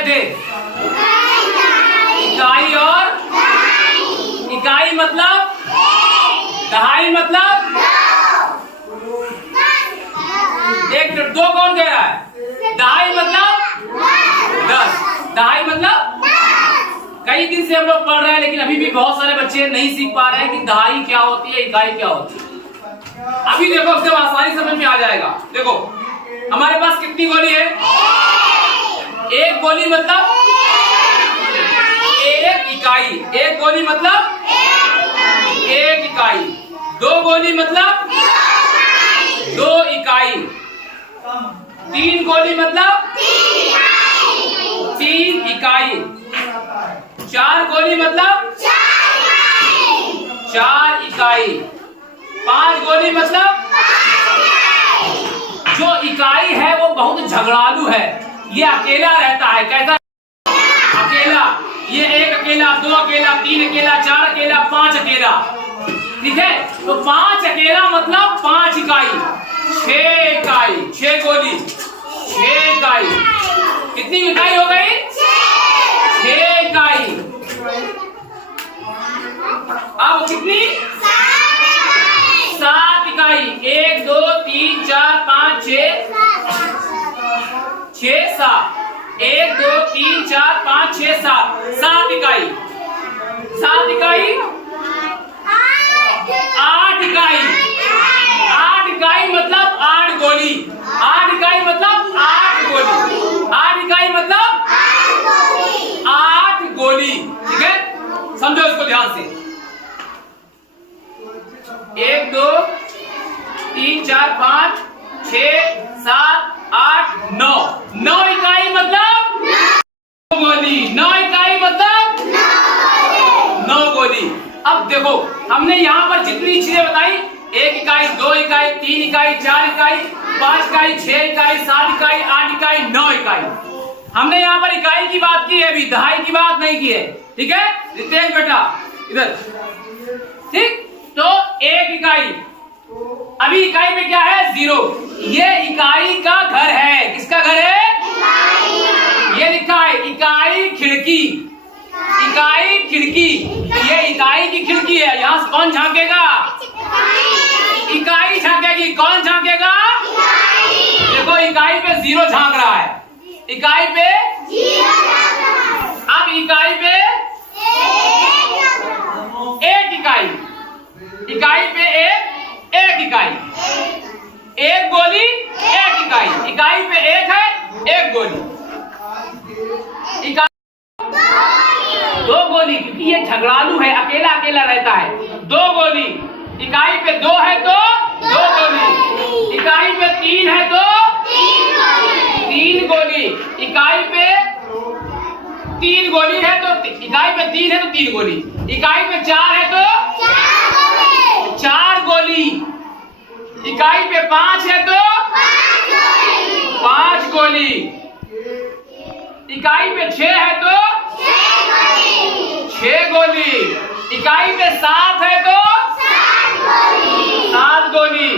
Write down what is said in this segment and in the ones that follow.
कहे थे? इकाई और इकाई मतलब दहाई मतलब एक दो कौन कह रहा है? दहाई मतलब 10, दहाई मतलब कई दिन से हम लोग पढ़ रहे हैं, लेकिन अभी भी बहुत सारे बच्चे नहीं सीख पा रहे हैं कि दहाई क्या होती है, इकाई क्या होती है। अभी देखो, एकदम आसानी समझ में आ जाएगा। देखो हमारे पास कितनी गोली है? एक गोली मतलब एक इकाई, एक गोली मतलब एक इकाई, दो गोली मतलब दो इकाई, तीन गोली मतलब तीन इकाई, चार गोली मतलब चार इकाई, पांच गोली मतलब जो इकाई है वो बहुत झगड़ालू है, ये अकेला रहता है। कैसा? अकेला। ये एक अकेला, दो अकेला, तीन अकेला, चार अकेला, पांच अकेला। ठीक है, तो पांच अकेला मतलब पांच इकाई, छह इकाई, छह गोली, छह इकाई। कितनी इकाई हो गई? छह इकाई। अब कितनी? सात इकाई। एक दो तीन चार पांच छह सात। एक दो तीन चार पांच छह सात, सात इकाई। सात इकाई, आठ इकाई। आठ इकाई मतलब आठ गोली। आठ इकाई मतलब आठ गोली। आठ इकाई मतलब आठ गोली। ठीक है, समझो इसको ध्यान से। एक दो तीन चार पांच छह सात आठ नौ, नौ इकाई मतलब नौ गोली। नौ इकाई मतलब नौ गोली। अब देखो हमने यहाँ पर जितनी चीजें बताई, एक इकाई, दो इकाई, तीन इकाई, चार इकाई, पांच इकाई, छह इकाई, सात इकाई, आठ इकाई, नौ इकाई। हमने यहाँ पर इकाई की बात की है, अभी दहाई की बात नहीं की है। ठीक है रितेश बेटा, इधर। ठीक, तो एक इकाई, अभी इकाई में क्या है? जीरो। ये इकाई का घर है। किसका घर है? ये लिखा है इकाई खिड़की। इकाई खिड़की, ये इकाई की खिड़की है। यहाँ से कौन झांकेगा? इकाई झांकेगी। कौन झांकेगा? देखो इकाई पे जीरो झांक रहा है, इकाई पे। अब इकाई पे एक इकाई, इकाई पे एक इकाई, एक गोली एक इकाई, इकाई पे एक है एक गोली, इकाई दो गोली, क्योंकि ये झगड़ालू है, अकेला अकेला रहता है। दो गोली, इकाई पे दो है तो दो गोली, इकाई पे तीन है तो तीन गोली, इकाई पे तीन गोली है तो इकाई पे तीन है तो तीन गोली, इकाई पे चार है तो चार गोली, इकाई पे पांच है तो पांच गोली, इकाई पे छह है तो छह गोली, इकाई पे सात है तो सात गोली,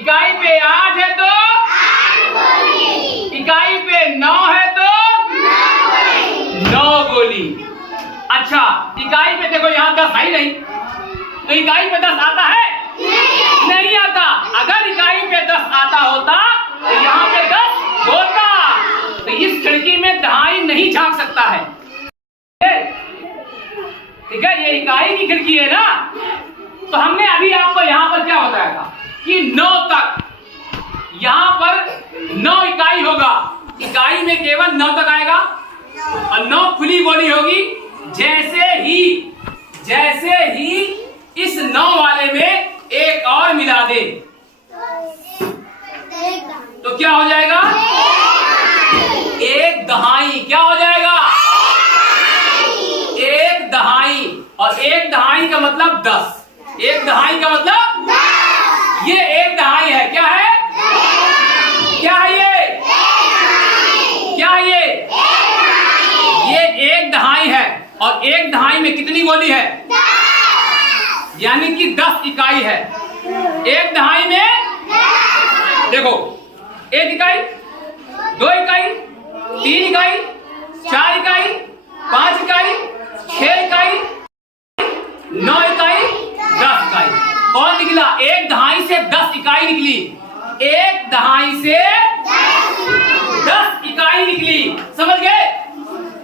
इकाई पे आठ है तो इकाई पे नौ है तो नौ गोली। अच्छा, इकाई पे देखो यहाँ 10 है नहीं, तो इकाई पे 10 आता है? नहीं आता। अगर इकाई पे 10 आता होता तो यहाँ पे 10 होता। तो इस खिड़की में दहाई नहीं झांक सकता है। ठीक है, ये इकाई की खिड़की है ना। तो हमने अभी आपको यहाँ पर क्या बताया था कि 9 तक, यहाँ पर 9 इकाई होगा, इकाई में केवल 9 तक आएगा और 9 खुली गोली होगी। जैसे ही इस 9 वाले में एक और मिला दे तो क्या हो जाएगा? एक दहाई। क्या हो जाएगा? एक दहाई। और एक दहाई का मतलब 10। एक दहाई का मतलब 10। ये एक दहाई है। क्या है? क्या है ये? क्या है ये? ये एक दहाई है। और एक दहाई में कितनी गोली है? यानी कि 10 इकाई है। एक दहाई में देखो, एक इकाई, दो इकाई, तीन इकाई, 4 इकाई, 5 इकाई, 6 इकाई, 9 इकाई, 10 इकाई। कौन निकला? 1 दहाई से 10 इकाई निकली। 1 दहाई से 10 इकाई निकली। समझ गए?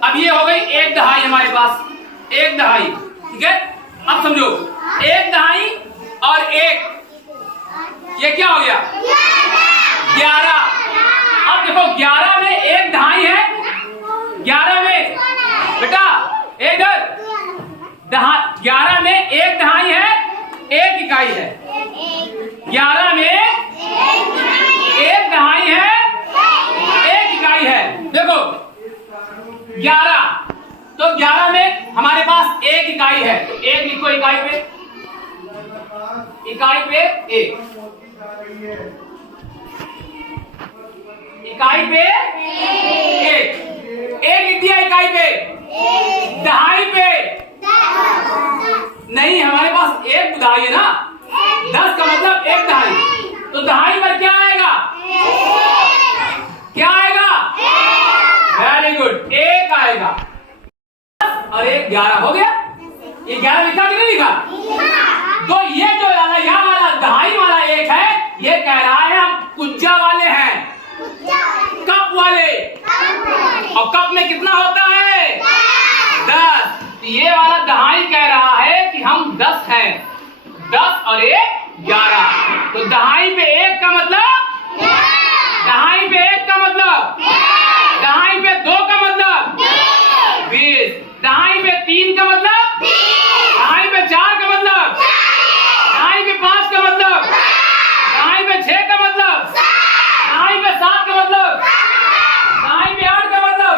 अब ये हो गई 1 दहाई हमारे पास, 1 दहाई। ठीक है, अब समझो 1 दहाई और 1, ये क्या हो गया? 11। अब देखो 11 में 1 दहाई है, 11 में बेटा इधर 11 में 1 दहाई है, 1 इकाई है। 11 में 1 दहाई है, 1 इकाई है। देखो 11, तो 11 में हमारे पास 1 इकाई है। 1 लिखो इकाई पे, इकाई पे 1, इकाई पे 1 लिख दिया। इकाई पे, दहाई पे नहीं, हमारे पास 1 दहाई है ना, 10 का मतलब 1 दहाई, तो दहाई पर क्या आएगा? क्या आएगा? वेरी गुड, 1 आएगा। और 1 11 हो गया। ये 11 लिखा कि नहीं लिखा? तो ये जो यहाँ वाला दहाई वाला 1 है, ये कह रहा है हम कुज्जा वाले हैं, कप वाले। और कप में कितना होता है? 10। ये वाला दहाई कह रहा है कि हम 10 हैं। 10 और 1 11। तो दहाई पे 1 का मतलब, दहाई पे 1 का मतलब, दहाई पे 2 का मतलब 20, दहाई पे 3 का मतलब, दहाई पे 4 का मतलब, दहाई पे 5 का मतलब, दहाई पे 6 का मतलब, दहाई पे 7 का मतलब, दहाई पे 8 का मतलब,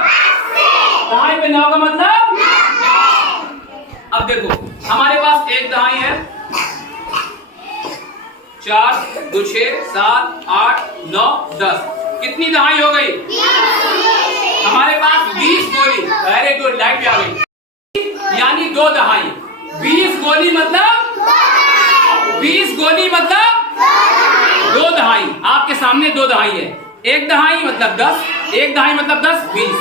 दहाई पे 9 का मतलब। अब देखो हमारे पास 1 दहाई है, 4 2 6 7 8 9 10। कितनी दहाई हो गई? हमारे पास 20 गोली। वेरी गुड, लाइट भी आ गई। यानी 2 दहाई। 20 गोली मतलब 20 गोली मतलब 2 दहाई। आपके सामने 2 दहाई है। 1 दहाई मतलब 10, 1 दहाई मतलब 10, 20।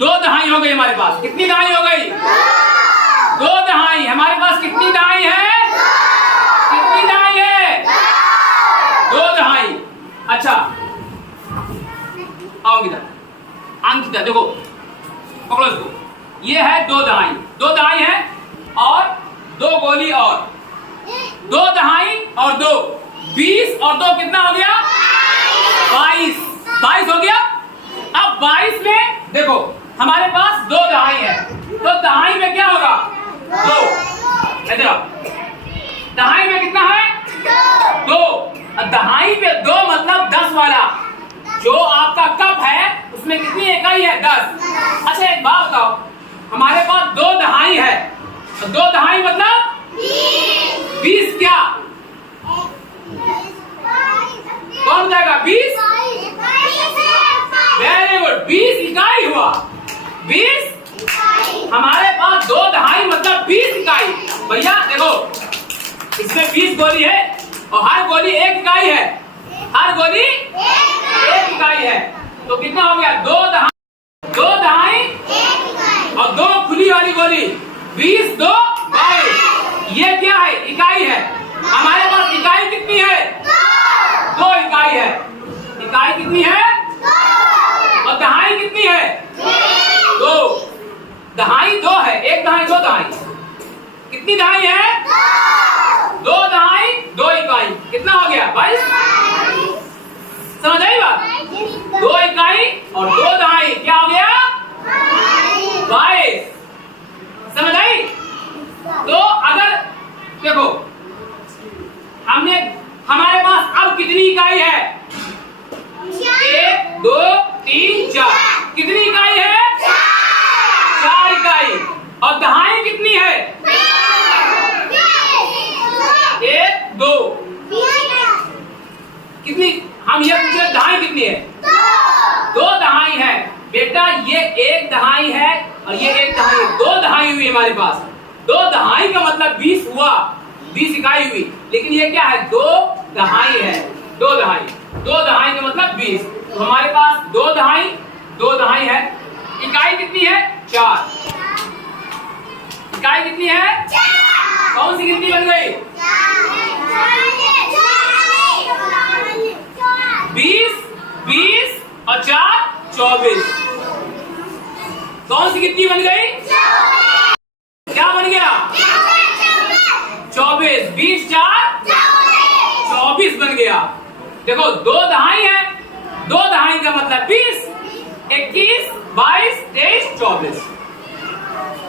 2 दहाई हो गई हमारे पास। कितनी दहाई हो गई? 2 दहाई। हमारे पास कितनी दहाई है? कितनी दहाई है? 2 दहाई। अच्छा आओ इधर, अंकिता देखो, पकड़ो इसको। ये है 2 दहाई, 2 दहाई है और 2 गोली और 2 दहाई और 2, 20 और 2 कितना हो गया? 22। 22 हो गया। अब 22 में देखो हमारे पास 2 दहाई है, तो दहाई में क्या होगा? 2। इधर आओ, दहाई में कितना है? 2। दहाई पे 2 मतलब 10 वाला। जो आपका कप है उसमें कितनी इकाई है? 10। अच्छा एक बात बताओ, हमारे पास 2 दहाई है, 2 दहाई मतलब 20 क्या? कौन जाएगा? 20। वेरी गुड, 20 इकाई हुआ। 20 हमारे पास 2 दहाई मतलब 20 इकाई। भैया देखो इसमें 20 गोली है और हर गोली 1 इकाई है, हर गोली 1 इकाई है। तो कितना हो गया? 2 दहाई और 2 खुली वाली गोली। 20 2 22। ये क्या है? इकाई है। हमारे पास इकाई कितनी है? 2 इकाई है। इकाई कितनी है? और दहाई कितनी है? 2। दहाई 2 है, 1 दहाई 2 दहाई। कितनी दहाई है? 2 दहाई 2 इकाई। कितना हो गया? 22। समझ आई बात? 2 इकाई और 2 दहाई क्या हो गया? 22। समझ आई? तो अगर देखो हमारे पास अब कितनी इकाई है? 1 2 3 4। कितनी इकाई है? 4 इकाई। और दहाई कितनी है? 1 2। कितनी? हम ये पूछ रहे दहाई कितनी है? 2 दहाई है। बेटा ये 1 दहाई है और ये 1 दहाई है। 2 दहाई हुई हमारे पास। 2 दहाई का मतलब 20 हुआ, 20 इकाई हुई। लेकिन ये क्या है? 2 दहाई है। 2 दहाई, 2 दहाई का मतलब 20। तो हमारे पास 2 दहाई है, इकाई कितनी है? 4। इकाई कितनी है? 4। कौन सी गिनती बन गई? 20, 20 और 4 24। कौन सी गिनती बन गई? क्या बन गया? 24। 20 4 24 बन गया। देखो 2 दहाई है, 2 दहाई का मतलब 20, 21, 22, 23, 24।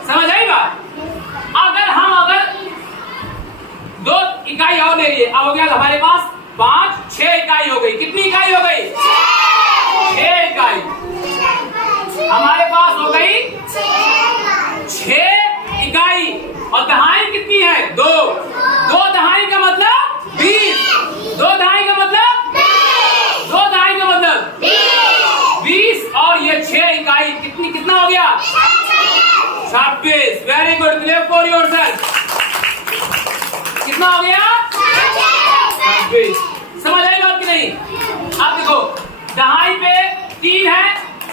समझ आई बात? अगर 2 इकाई और ले लिए, अब हो गया हमारे पास 5, 6 इकाई हो गई। कितनी इकाई हो गई? 6 इकाई। हमारे पास हो गई 6 इकाई। और दहाई कितनी है? 2। 2 दहाई का मतलब 20। 2 दहाई का मतलब 2 दहाई का मतलब 20 और ये 6 इकाई कितना हो गया? 26। Very good, clap for yourself. कितना हो गया? 26। समझ आई बात कि नहीं? अब देखो दहाई पे 3 है,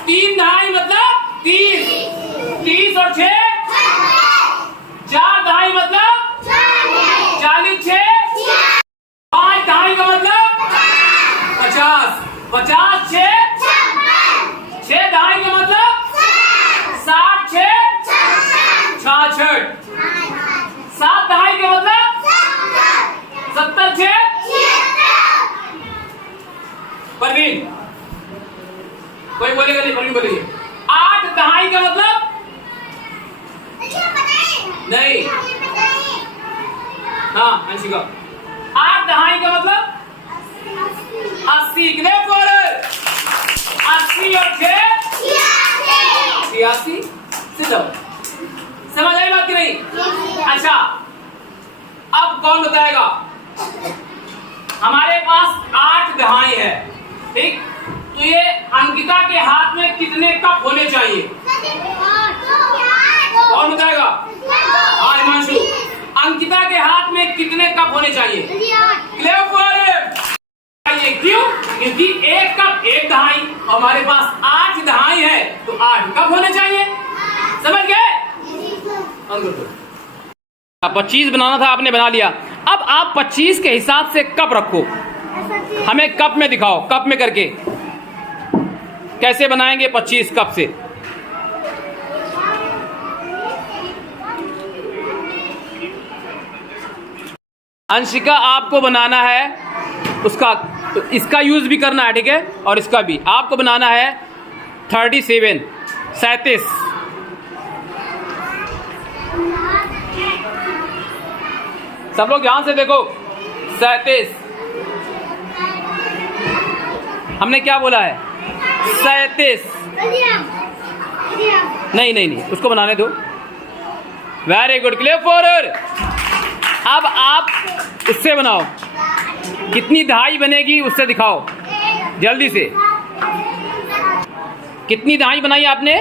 3 दहाई मतलब 30। 30 और 6 4 दहाई मतलब 40। 6 5 दहाई का मतलब 50। 50 6 दहाई का मतलब 60। 66। 7 दहाई का मतलब 70। परवीन कोई बोलेगा नहीं? परवीन बोलेगी। 8 दहाई का मतलब नहीं। हाँ अंशिका, 8 दहाई का मतलब 80। कितने बोल? 80 और 6 86। समझ आई बात कि नहीं? अच्छा अब कौन बताएगा? हमारे पास 8 दहाई है, ठीक? तो ये अंकिता के हाथ में कितने कप होने चाहिए? कौन बताएगा? हाँ हिमांशु, अंकिता के हाथ में कितने कप होने चाहिए? क्यों? क्योंकि 1 कप 1 दहाई, हमारे पास 8 दहाई है तो 8 कप होने चाहिए। समझ गए? 25 बनाना था, आपने बना लिया। अब आप 25 के हिसाब से कप रखो, हमें कप में दिखाओ। कप में करके कैसे बनाएंगे 25 कप से? अंशिका आपको बनाना है उसका, इसका यूज भी करना है, ठीक है? और इसका भी आपको बनाना है 37। सब लोग ध्यान से देखो। 37 हमने क्या बोला है? 37। नहीं, उसको बनाने दो। Very good, clear for. अब आप उससे बनाओ, कितनी दहाई बनेगी उससे दिखाओ जल्दी से। कितनी दहाई बनाई आपने?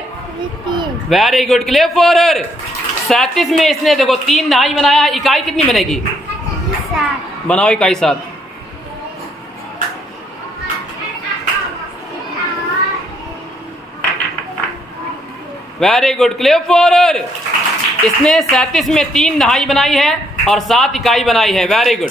Very good, clear for. 37 में इसने देखो 3 दहाई बनाया, इकाई कितनी बनेगी? 7। बनाओ इकाई 7। Very good, clear for. इसने 37 में 3 दहाई बनाई है और 7 इकाई बनाई है। Very good.